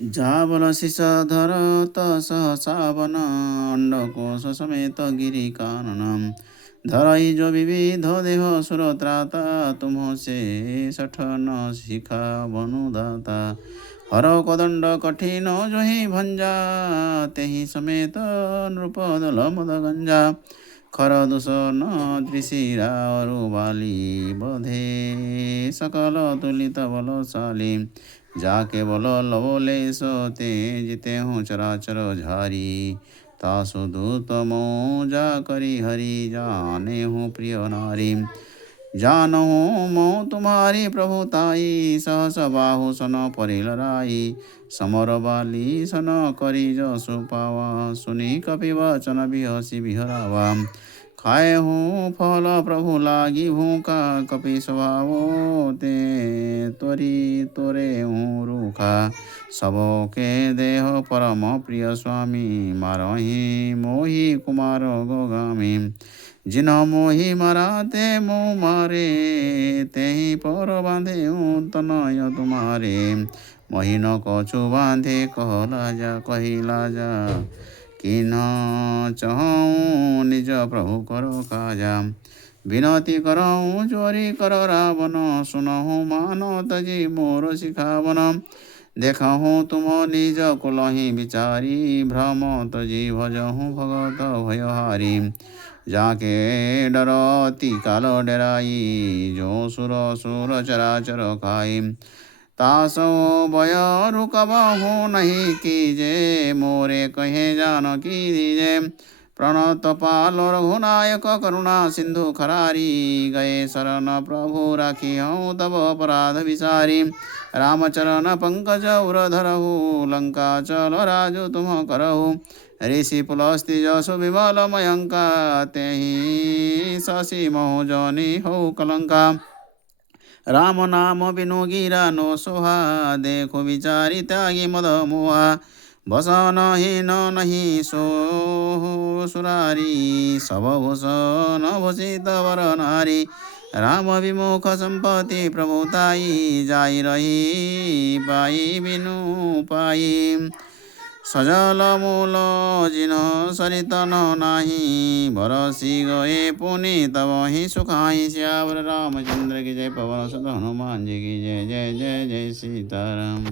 जाबल शिषधर सहसा वन अंडकोश समेत गिरि काननम धरई जो विविध देह सुर त्राता तुम से सठ न शिखा वनुदाता हर कदंड कठिन जोहि भंजा तेहि समेत नृपदल मद गंजा खर दूषण त्रिशिरा अरुबाली बधे सकल तुलित बलशाली जाके बोलो लवलेश ते जिते हूँ चराचर झारी तासु दूत जा करी हरि जाने हूँ प्रिय नारी जानो मो तुम्हारी प्रभुताई सहस बाहु सन परिलराई समर बाली सन करी जसु पावा सुनी कपि वचन बिहसी बिहरावा खाए हूँ फल प्रभु लागी भूखा कपि स्वभाव ते तोरी तोरे हूँ रूखा सबके देह परम प्रिय स्वामी मारही मोहि कुमार गोगामी जिन्ह मोहि मराते मोह मारे तेहि पर बांधे हूँ तनय तुम्हारे महिन कछु बांधे कहिला जा किन चहूँ निज प्रभु करो काजा विनती करऊँ चोरी कर रावण सुनहु मान तजी मोर शिखावन देखहूँ तुम निज कुलहि विचारी भ्रम तजी भजहूँ भगत भयहारी जाके डर अति काल डेराई जो सुर सुर चराचर खाई तासो भय रुकबहु नहीं कीजे मोरे कहे जान की दीजे प्रणत पाल रघुनायक करुणा सिंधु खरारी गए शरण प्रभु राखी हूँ तब अपराध विसारी रामचरण पंकज उरधरहु लंका चल राजु तुम करहु ऋषि पुलस्ति जसु विमल मयंका तेहि शशि महु जनि हौ कलंका राम नाम बिनु गिरा नो सोहा देखो विचारी त्यागी मद मोहा बसन हीन नहीं सो सुरारी सब भूषण भूषित वर नारी राम विमुख संपत्ति प्रभुताई जाई रही पाई बिनु पाई सजल मूल जिन सरित नाही बरसी गए पुनि तब ही सुखाई श्यावर रामचंद्र की जय पवन सुत हनुमान जी की जय जय जय जय सीताराम।